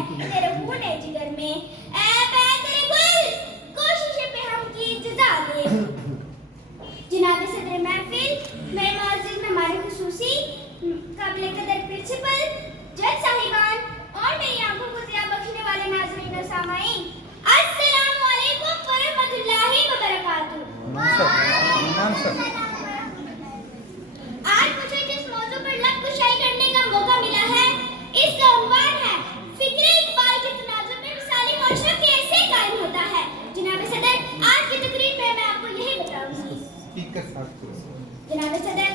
तेरे खूने जिगर में ऐब है तेरे गुल कोशिश पे हम की जजा दे। जनाब सदर महफिल, मेरे मुअज़्ज़िज़ मेहमान खुसूसी, काबिल कदर प्रिंसिपल, जज साहिबान और मेरी आंखों को ज़िया बख्शने वाले नाज़रीन और सामाईन, अस्सलामु अलैकुम व रहमतुल्लाहि व बरकातुहू। आज मुझे जिस मौजू पर लफ्ज़-कुशाई करने का मौका मिला है, इसका उन्वान है फ़िक्रे इक़बाल के तनाज़ुर में मिसाली मुआशरा कैसे कायम होता है। जनाब सदर, आज की तकरीर में मैं आपको यही बताऊंगी। जनाब सदर,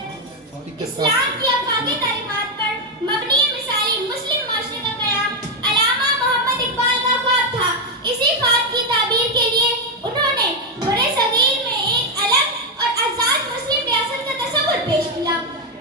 इस्लाम की अफ़ाक़ी तालीमात पर मबनी मिसाली मुस्लिम मुआशरे का क़याम अल्लामा मोहम्मद इक़बाल का ख्वाब था। इसी ख्वाब की ताबीर के लिए उन्होंने बड़े सगीर में एक अलग और आज़ाद मुस्लिम रियासत का तसव्वुर पेश किया।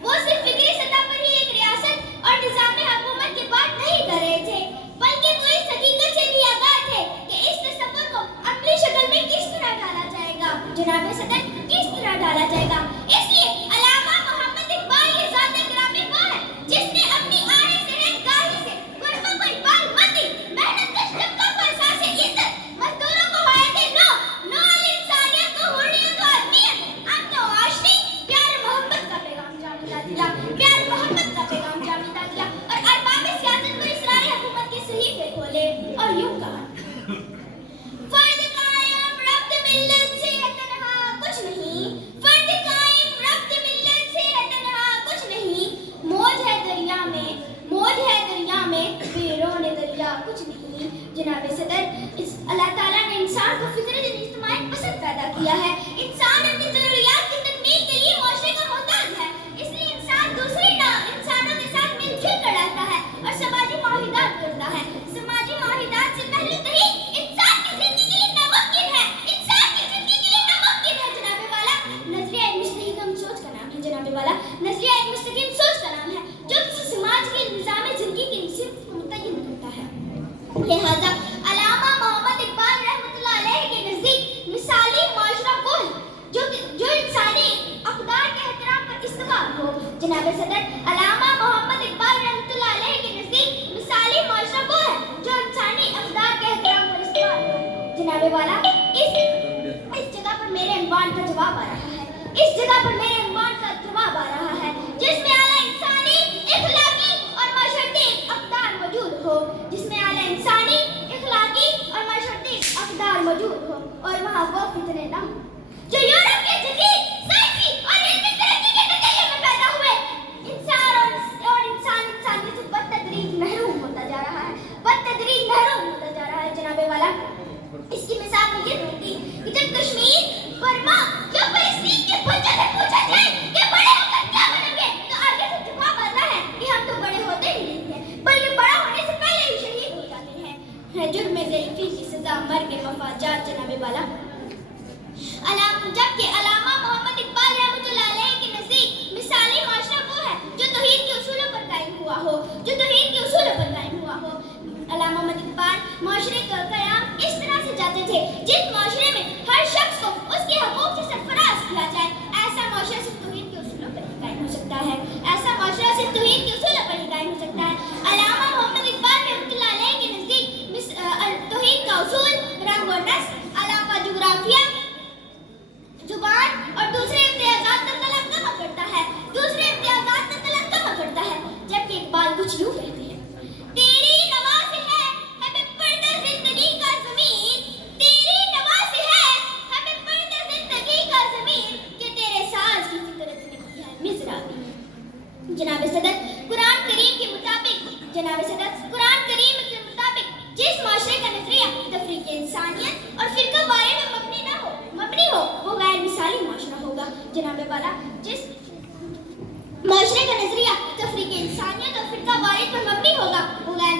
वो सिर्फ फ़िक्री सतह पर ही एक रियासत और निज़ाम हुकूमत की बात नहीं कर रहे थे, बल्कि वो इस हकीकत से भी आगाह थे कि इस तसव्वुर को अमली शक्ल में किस तरह डाला जाएगा। जनाब सदर, किस तरह डाला जाएगा। इसलिए अल्लामा मोहम्मद इक़बाल की ज़ात ग्रामी वो है जिसने अपनी आने सेहतगाही से गुरबों को इक़बाल मंदी, मेहनत कश तबका को एहसास इज़्ज़त, मज़दूरों को हायत नो अल इंसानियत को हुर्रियत व आदमियत, अमन व आशनी, प्यार मोहब्बत का पैगाम जामिता दिया, प्यार मोहब्बत का पैगाम जामिता दिया और अरबाब सियासत को इसरार हुकूमत के सहीफे खोले और यूं कहा, फर्द कायम रब्त मिल्लत से है तन्हा कुछ नहीं, फर्द कायम रब्त मिल्लत से है तन्हा कुछ नहीं, मौज है दरिया में बेरोने दरिया कुछ नहीं। जनाब सदर, इस अल्लाह ताला ने इंसान को फितरत इज्तिमाई पसंद पैदा किया है। इंसान अपनी ज़रूरियात की तकमील के लिए मुआशरे का मोहताज है, इसलिए इंसान दूसरे इंसानों के साथ मिलजुल कर रहता है और समाजी माहिदात करता है। समाजी माहिदात से पहले तो ही इंसान की जिंदगी के लिए नामुमकिन है, इंसान की जिंदगी के लिए नामुमकिन है। जनाबे वाला, नजरिया मुस्तकीम सोच का नाम है। जनाबे वाला, नजरिया मुस्तकीम सोच का नाम है जो किसी समाज के निज़ाम जिंदगी की सिर्फ को मुतय्यन करता है। लिहाजा अल्लामा मोहम्मद इक़बाल रहमतुल्लाह अलैह के नज़दीक मिसाली मुआशरा वो है जो इंसानी अक़दार के एहतराम पर इस्तेमाल हो। जनाब सदर, अल्लामा मोहम्मद इक़बाल रहमतुल्लाह अलैह के नज़दीक मिसाली मुआशरा वो है जो इंसानी अक़दार के एहतराम पर इस्तेमाल हो। जनाबे वाला, इस जगह पर मेरे अनवान का जवाब आ रहा है, इस जगह पर मेरे अनवान का जवाब आ रहा है जिसमें आला इंसानी, इखलाकी और माशरती अक़दार मौजूद हो, जिसमें आला इंसानी, इखलाकी और माशरती अक़दार मौजूद हो और वहाँ वो फितरे ना हो जो यूरोप के जदीद साइंसी और इल्मी तरक्की के नतीजे में पैदा हुए। इंसान से बदतदरीज महरूम होता जा रहा है, बदतदरीज महरूम होता जा रहा है। जनाबे वाला, इसकी मिसाल मुझे मिलती कि जब कश्मीर, बर्मा या फिलिस्तीन के बच्चे से पूछा जाए कि बड़े होकर क्या बनोगे, तो आगे से जवाब आता है कि हम तो बड़े होते ही नहीं हैं, बल्कि बड़ा होने से पहले ही शहीद हो जाते हैं। जुर्म ज़ईफ़ी की सज़ा मर्ग मफाजात। जनाबे वाला, जबकि अल्लामा मोहम्मद इक़बाल रहमतुल्लाह अलैह के नज़दीक मिसाली मुआशरा वो है जो तौहीद के उसूलों पर कायम हुआ हो, जो तौहीद के उसूलों पर कायम हुआ हो। अल्लामा मोहम्मद इक़बाल मुआशरे का क़याम इस तरह से चाहते थे जिस मुआशरे में हर शख्स को उसके हकूक़ से सरफराज किया जाए। ऐसा मुआशरा सिर्फ तौहीद के उसूलों पर ही कायम हो सकता है, ऐसा मुआशरा सिर्फ तौहीद के उसूलों पर ही कायम हो सकता है। अल्लामा मोहम्मद इक़बाल रहमतुल्लाह अलैह के नज़दीक तौहीद का उसूल रंग और नस्ल, अलावा जुग़राफ़िया, जुबान और दूसरे इम्तियाज़ात का तलब कम करता है, जबकि इक़बाल कुछ यूं कहते हैं, तेरी नवा से है हमें पर्दा ज़िंदगी का ज़मीन, तेरी नवा से है हमें पर्दा ज़िंदगी का ज़मीन कि तेरे साज़ की फितरत में की है मिज़राबी। जनाब सदर, कुरान करीम के मुताबिक जिस मुआशरे का नज़रिया तफ़रीक़ इंसानियत और फ़िरका वारे में मबनी हो वो गैर मिसाली मुआशरा होगा। जनाबे वाला, जिस मुआशरे का नज़रिया तफ़रीक़ इंसानियत और फ़िरका वारे पर मबनी होगा वो गैर